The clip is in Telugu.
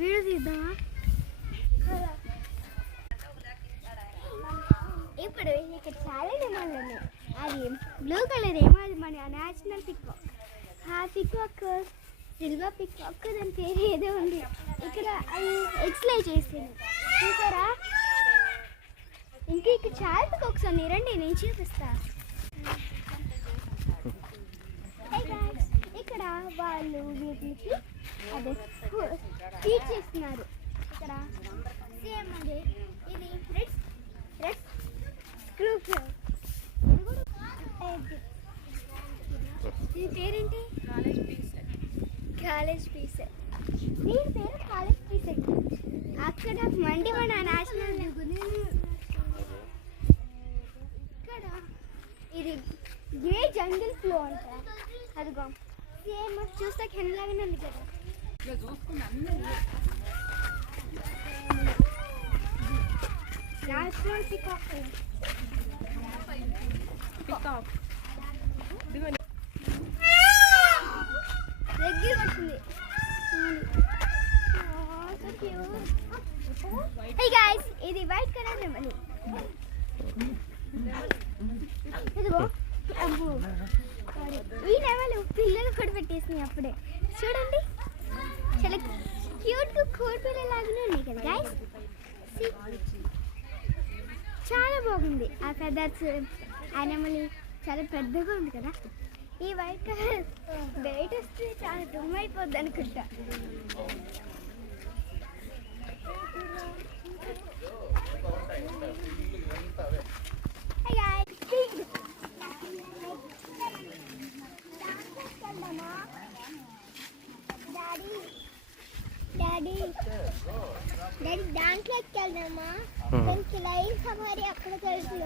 వీడియో తీద్దామా? ఇప్పుడు ఇక్కడ చాలా డిమాండ్లు ఉన్నాయి. అది బ్లూ కలర్ ఏమో, అది మన నేషనల్ పికాక్. ఆ పికాక్ సిల్వర్ పికాక్, దాని పేరు ఏదో ఉంది. ఇక్కడ అది ఎక్స్ప్లెయిన్ చేస్తుంది చూసారా. ఇంకా ఇక్కడ చాలా పికాక్స్ ఉన్నాయి, రండి నేను చూపిస్తా. ఇక్కడ వాళ్ళు వీటికి అదే ఫీడ్ చేస్తున్నారు. ఇక్కడ సేమ్ అదే, ఇది రెడ్ గ్రూప్. దీని పేరేంటి? College piece. దీని పేరు కాలేజ్ పీస్. అక్కడ మండి మన నేషనల్. ఇక్కడ ఇది గ్రే జంగిల్ ఫ్లో అంట. అదిగో సేమ్ చూస్తే కెనలాగానే ఉంది కదా. National peacock. దగ్గర వస్తుంది. హే గైస్, ఇది వైట్ కలర్ నెమలి. ఇదిగో ఈ నెమలు పిల్లలు కూడా పెట్టేసినాయి అప్పుడే. చూడండి చాలా క్యూట్గా కోడి పిల్లలాగానే ఉన్నాయి కదా గైస్. చాలా బాగుంది. ఆ ఫెదర్స్, ఆ నెమలి చాలా పెద్దగా ఉంది కదా. ఈ వైట్ కలర్ బయట వస్తే చాలా దుమ్ అయిపోద్ది అనుకుంటా. డాడీ దాంట్లోకి వెళ్దామా? లైఫ్ హమారీ అక్కడ తెలుసు.